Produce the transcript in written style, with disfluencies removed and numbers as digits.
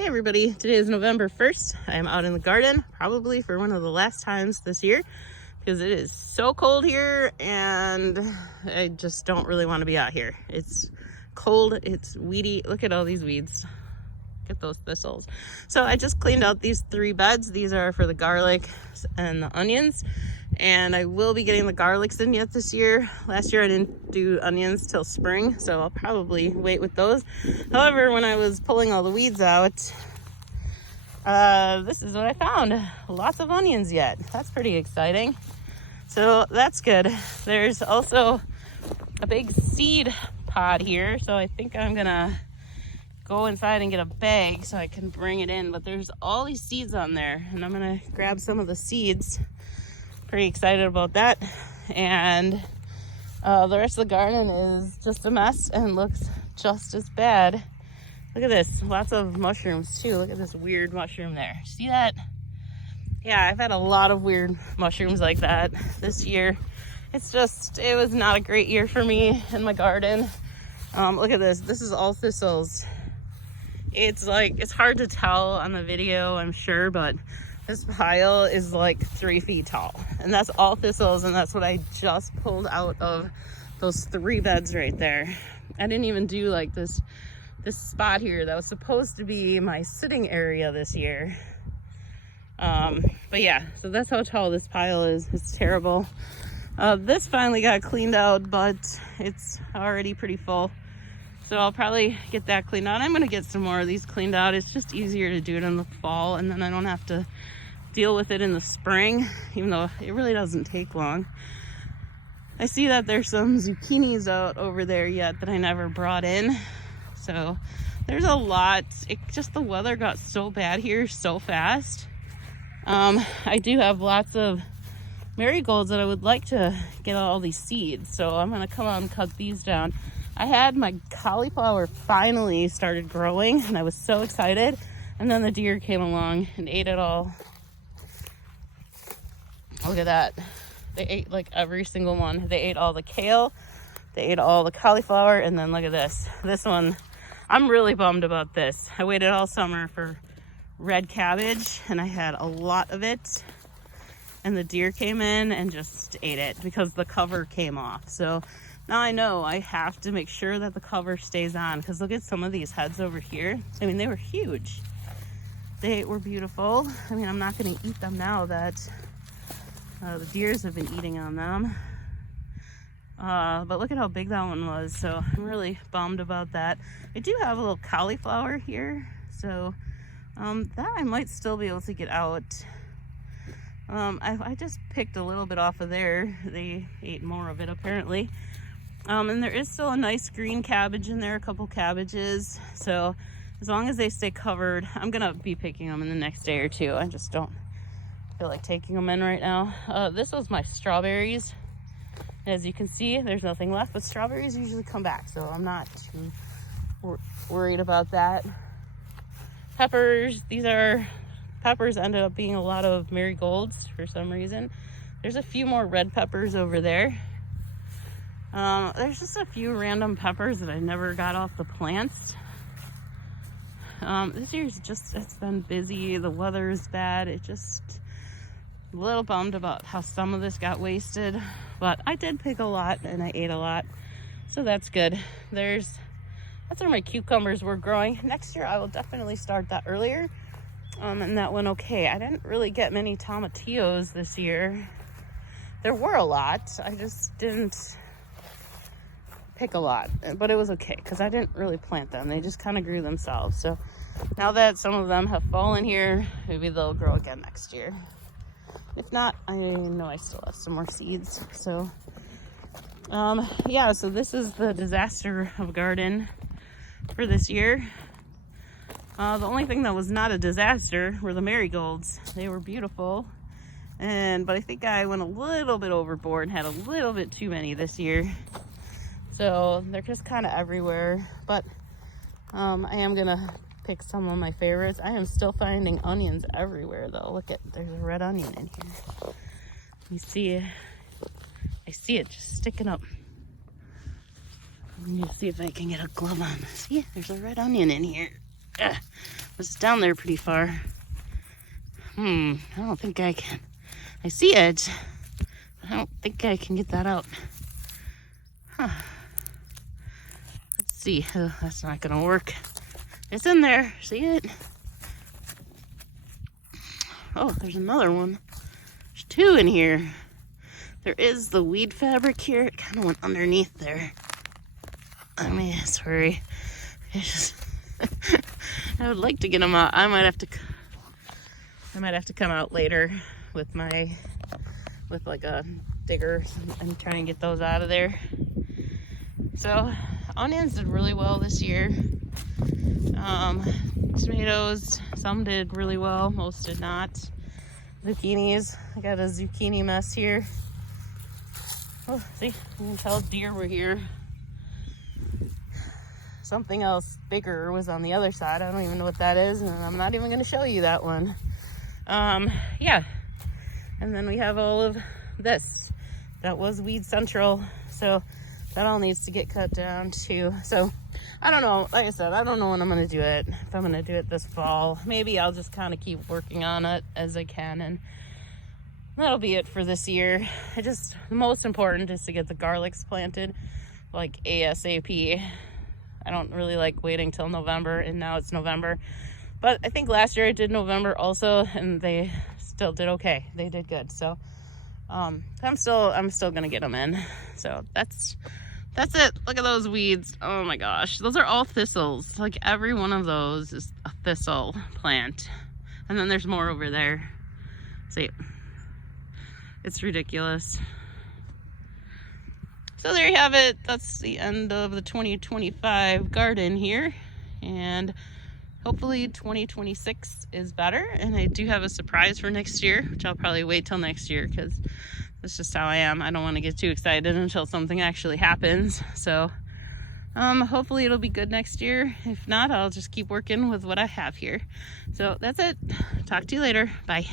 Hey everybody, today is November 1st. I am out in the garden, probably for one of the last times this year, because it is so cold here and I just don't really want to be out here. It's cold, it's weedy. Look at all these weeds. Look at those thistles. So I just cleaned out these 3 beds. These are for the garlic and the onions. And I will be getting the garlics in yet this year. Last year I didn't do onions till spring, so I'll probably wait with those. However, when I was pulling all the weeds out, this is what I found. Lots of onions yet. That's pretty exciting. So that's good. There's also a big seed pod here, so I think I'm gonna go inside and get a bag so I can bring it in. But there's all these seeds on there, and I'm gonna grab some of the seeds. Pretty excited about that. And the rest of the garden is just a mess and looks just as bad. Look at this, lots of mushrooms too. Look at this weird mushroom there. See that? Yeah, I've had a lot of weird mushrooms like that this year. It was not a great year for me in my garden. Look at this. This is all thistles. It's hard to tell on the video, I'm sure, but this pile is like 3 feet tall, and that's all thistles, and that's what I just pulled out of those 3 beds right there. I didn't even do like this spot here that was supposed to be my sitting area this year. But yeah, so that's how tall this pile is. It's terrible. This finally got cleaned out, but it's already pretty full. So I'll probably get that cleaned out. I'm gonna get some more of these cleaned out. It's just easier to do it in the fall, and then I don't have to deal with it in the spring, even though it really doesn't take long. I see that there's some zucchinis out over there yet that I never brought in. So there's a lot. The weather got so bad here so fast. I do have lots of marigolds that I would like to get all these seeds. So I'm gonna come out and cut these down. I had my cauliflower finally started growing and I was so excited. And then the deer came along and ate it all. Look at that. They ate like every single one. They ate all the kale. They ate all the cauliflower. And then look at this. This one, I'm really bummed about this. I waited all summer for red cabbage and I had a lot of it. And the deer came in and just ate it because the cover came off. So now I know I have to make sure that the cover stays on, because look at some of these heads over here. I mean, they were huge. They were beautiful. I mean, I'm not going to eat them now that the deers have been eating on them. But look at how big that one was. So I'm really bummed about that. I do have a little cauliflower here. So that I might still be able to get out. I just picked a little bit off of there. They ate more of it apparently. And there is still a nice green cabbage in there, a couple cabbages. So as long as they stay covered, I'm gonna be picking them in the next day or 2. I just don't feel like taking them in right now. This was my strawberries. As you can see, there's nothing left, but strawberries usually come back, so I'm not too worried about that. Peppers, peppers ended up being a lot of marigolds for some reason. There's a few more red peppers over there. There's just a few random peppers that I never got off the plants. This year's it's been busy. The weather is bad. A little bummed about how some of this got wasted, but I did pick a lot and I ate a lot, so that's good. That's where my cucumbers were growing. Next year I will definitely start that earlier. And that went okay. I didn't really get many tomatillos this year. There were a lot. I just didn't pick a lot, but it was okay because I didn't really plant them. They just kind of grew themselves. So now that some of them have fallen here, maybe they'll grow again next year. If not, I know I still have some more seeds. So yeah, so this is the disaster of garden for this year. The only thing that was not a disaster were the marigolds. They were beautiful, but I think I went a little bit overboard and had a little bit too many this year. So they're just kind of everywhere, but I am gonna pick some of my favorites. I am still finding onions everywhere though. Look there's a red onion in here. You see it? I see it just sticking up. Let me see if I can get a glove on. See, there's a red onion in here. Ugh. It's down there pretty far. I don't think I can. I see it. I don't think I can get that out. Huh. Let's see. Oh, that's not gonna work. It's in there. See it? Oh, there's another one. There's two in here. There is the weed fabric here. It kind of went underneath there. I mean, sorry. I would like to get them out. I might have to come out later with like a digger and try and get those out of there. So onions did really well this year. Tomatoes, some did really well, most did not. Zucchinis, I got a zucchini mess here. Oh, see, you can tell deer were here. Something else bigger was on the other side. I don't even know what that is, and I'm not even going to show you that one. Yeah. And then we have all of this. That was Weed Central, so that all needs to get cut down too. So I don't know. Like I said, I don't know when I'm going to do it. If I'm going to do it this fall, maybe I'll just kind of keep working on it as I can, and that'll be it for this year. The most important is to get the garlics planted like ASAP. I don't really like waiting till November, and now it's November. But I think last year I did November also, and they still did okay. They did good. So I'm still gonna get them in. So that's it. Look at those weeds. Oh my gosh, those are all thistles. Like every one of those is a thistle plant, and then there's more over there. See, it's ridiculous. So there you have it. That's the end of the 2025 garden here, and hopefully 2026 is better. And I do have a surprise for next year, which I'll probably wait till next year because that's just how I am. I don't want to get too excited until something actually happens. So hopefully it'll be good next year. If not, I'll just keep working with what I have here. So that's it. Talk to you later. Bye.